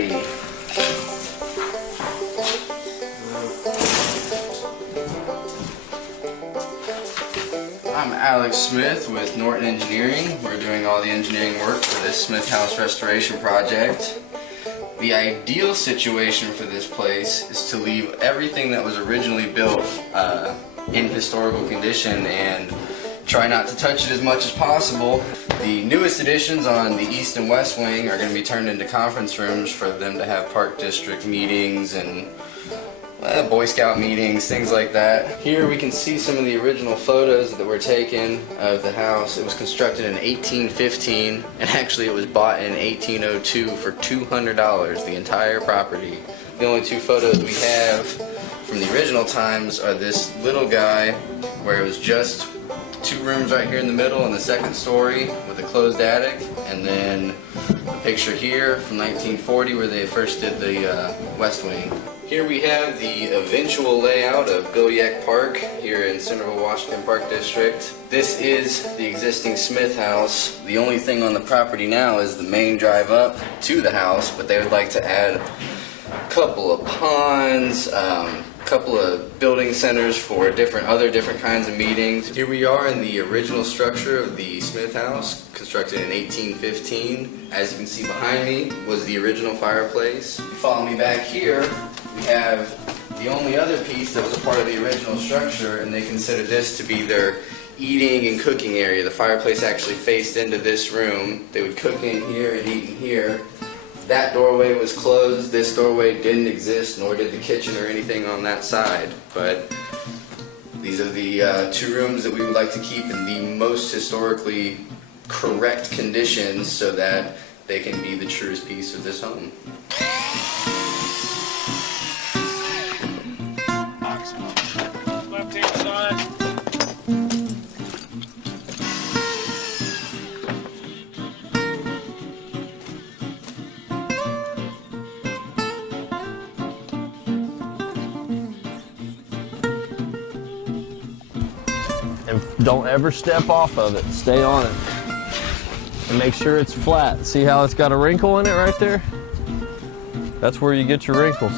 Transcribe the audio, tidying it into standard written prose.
property. I'm Alex Smith with Norton Engineering. We're doing all the engineering work for this Smith House restoration project. The ideal situation for this place is to leave everything that was originally built in historical condition and try not to touch it as much as possible. The newest additions on the east and west wing are going to be turned into conference rooms for them to have park district meetings and Boy Scout meetings, things like that. Here we can see some of the original photos that were taken of the house. It was constructed in 1815 and actually it was bought in 1802 for $200, the entire property. The only two photos we have from the original times are this little guy where it was just 2 rooms right here in the middle and the second story with a closed attic, and then a picture here from 1940 where they first did the west wing. Here we have the eventual layout of Bill Yeck Park here in Centerville, Washington Park District. This is the existing Smith House. The only thing on the property now is the main drive up to the house, but they would like to add a couple of ponds, couple of building centers for other different kinds of meetings. Here we are in the original structure of the Smith House, constructed in 1815. As you can see behind me was the original fireplace. If you follow me back here, we have the only other piece that was a part of the original structure, and they consider this to be their eating and cooking area. The fireplace actually faced into this room. They would cook in here and eat in here. That doorway was closed. This doorway didn't exist, nor did the kitchen or anything on that side. But these are the 2 rooms that we would like to keep in the most historically correct conditions so that they can be the truest piece of this home. Left-hand side. And don't ever step off of it. Stay on it. And make sure it's flat. See how it's got a wrinkle in it right there? That's where you get your wrinkles.